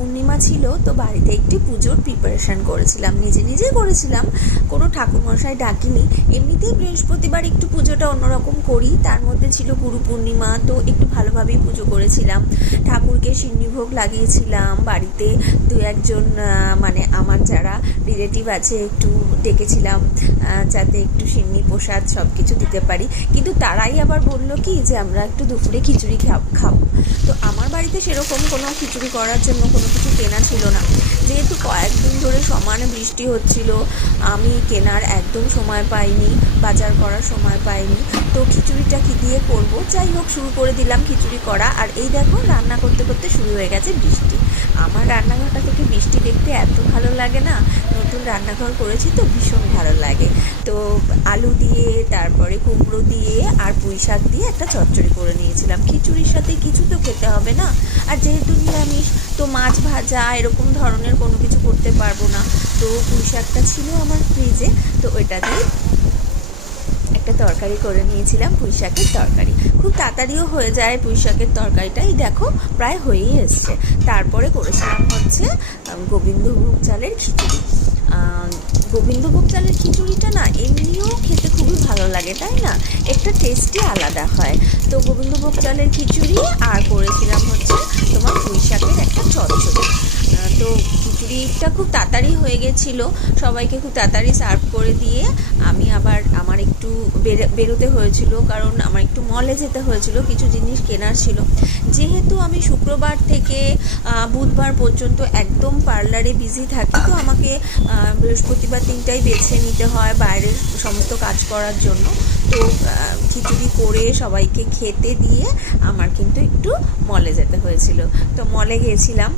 পূর্ণিমা ছিল, তো বাড়িতে একটি পুজোর প্রিপারেশান করেছিলাম, নিজে নিজে করেছিলাম, কোনো ঠাকুরমশাই ডাকিনি। এমনিতেই বৃহস্পতিবার একটু পুজোটা অন্যরকম করি, তার মধ্যে ছিল গুরু পূর্ণিমা, তো একটু ভালোভাবেই পুজো করেছিলাম। ঠাকুরকে সিন্নিভোগ লাগিয়েছিলাম, বাড়িতে দু একজন মানে আমার যারা রিলেটিভ আছে একটু ডেকেছিলাম, যাতে একটু সিন্নি প্রসাদ সব কিছু দিতে পারি। কিন্তু তারাই আবার বললো কি যে আমরা একটু দুপুরে খিচুড়ি খাবো। তো আমার বাড়িতে সেরকম কোনো খিচুড়ি করার জন্য কোনো কিছু কেনা ছিল না, যেহেতু কয়েকদিন ধরে সমানে বৃষ্টি হচ্ছিল, আমি কেনার একদম সময় পাইনি, বাজার করার সময় পাইনি। তো খিচুড়িটা কী দিয়ে করবো, যাই হোক শুরু করে দিলাম খিচুড়ি করা। আর এই দেখো রান্না করতে করতে শুরু হয়ে গেছে বৃষ্টি। আমার রান্নাঘরটা থেকে বৃষ্টি দেখতে এত ভালো লাগে না, নতুন রান্নাঘর করেছি তো ভীষণ ভালো লাগে। তো আলু দিয়ে, তারপরে কুমড়ো দিয়ে আর পুঁই শাক দিয়ে একটা চচ্চড়ি করে নিয়েছিলাম। খিচুড়ির সাথে কিছু তো খেতে হবে না, আর যেহেতু নিরামিষ তো মাছ ভাজা এরকম ধরনের কোনো কিছু করতে পারবো না। তো পুঁই শাকটা ছিল আমার ফ্রিজে, তো ওইটা দিয়ে একটা তরকারি করে নিয়েছিলাম, পুঁই শাকের তরকারি। খুব তাড়াতাড়িও হয়ে যায় পুঁই শাকের তরকারিটাই, দেখো প্রায় হয়েই এসছে। তারপরে করেছিলাম হচ্ছে গোবিন্দভোগ চালের খিচুড়ি। গোবিন্দভোগ চালের খিচুড়িটা না এমনিও খেতে খুবই ভালো লাগে, তাই না? একটা টেস্টই আলাদা হয়। তো গোবিন্দভোগ চালের খিচুড়ি আর করেছিলাম হচ্ছে তোমার পুঁই শাকের একটা চচ্চড়ি। তো খিচুড়িটা খুব তাড়াতাড়ি হয়ে গেছিলো, সবাইকে খুব তাড়াতাড়ি সার্ভ করে দিয়ে আমি আবার আমার একটু বেরোতে হয়েছিল, কারণ আমার একটু মলে যেতে হয়েছিল, কিছু জিনিস কেনার ছিল। যেহেতু আমি শুক্রবার থেকে বুধবার পর্যন্ত একদম পার্লারে বিজি থাকি, তো আমাকে বৃহস্পতিবার দিনটাই বেছে নিতে হয় বাইরের সমস্ত কাজ করার জন্য। তো খিচুড়ি করে সবাইকে খেতে দিয়ে আমার কিন্তু একটু মলে যেতে হয়েছিল। তো মলে গিয়েছিলাম,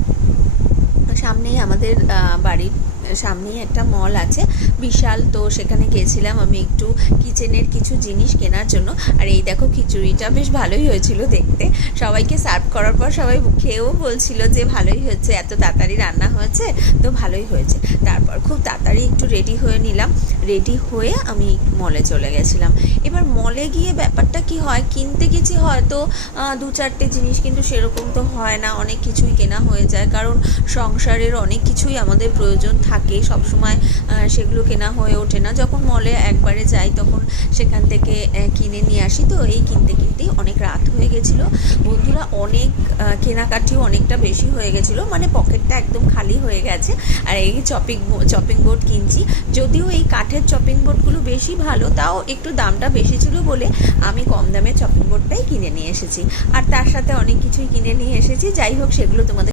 সামনেই আমাদের বাড়ির সামনেই একটা মল আছে বিশাল, তো সেখানে গিয়েছিলাম আমি একটু কিচেনের কিছু জিনিস কেনার জন্য। আর এই দেখো খিচুড়িটা বেশ ভালোই হয়েছিল দেখতে, সবাইকে সার্ভ করার পর সবাই খেয়েও বলছিল যে ভালোই হয়েছে, এত তাড়াতাড়ি রান্না হয়েছে, তো ভালোই হয়েছে। তারপর খুব তাড়াতাড়ি একটু রেডি হয়ে নিলাম, রেডি হয়ে আমি মলে চলে গেছিলাম। এবার মলে গিয়ে ব্যাপারটা কি হয়, কিনতে গেছি হয়তো দু চারটে জিনিস, কিন্তু সেরকম তো হয় না, অনেক কিছুই কেনা হয়ে যায়, কারণ সংসারের অনেক কিছুই আমাদের প্রয়োজন থাকে, সবসময় সেগুলো কেনা হয়ে ওঠে না। যখন মলে একবারে যাই তখন সেখান থেকে কিনে নিয়ে আসি। তো এই কিনতে কিনতেই অনেক রাত হয়ে গেছিলো বন্ধুরা, অনেক কেনাকাটিও অনেকটা বেশি হয়ে গেছিলো, মানে পকেটটা একদম খালি হয়ে গেছে। আর এই চপিং বোর্ড কিনছি, যদিও এই কাঠের চপিং বোর্ডগুলো বেশি ভালো, তাও একটু দামটা বেশি ছিল বলে আমি কম দামে চপিং বোর্ডটাই কিনে নিয়ে এসেছি। আর তার সাথে অনেক কিছুই কিনে নিয়ে এসেছি, যাই হোক সেগুলো তোমাদের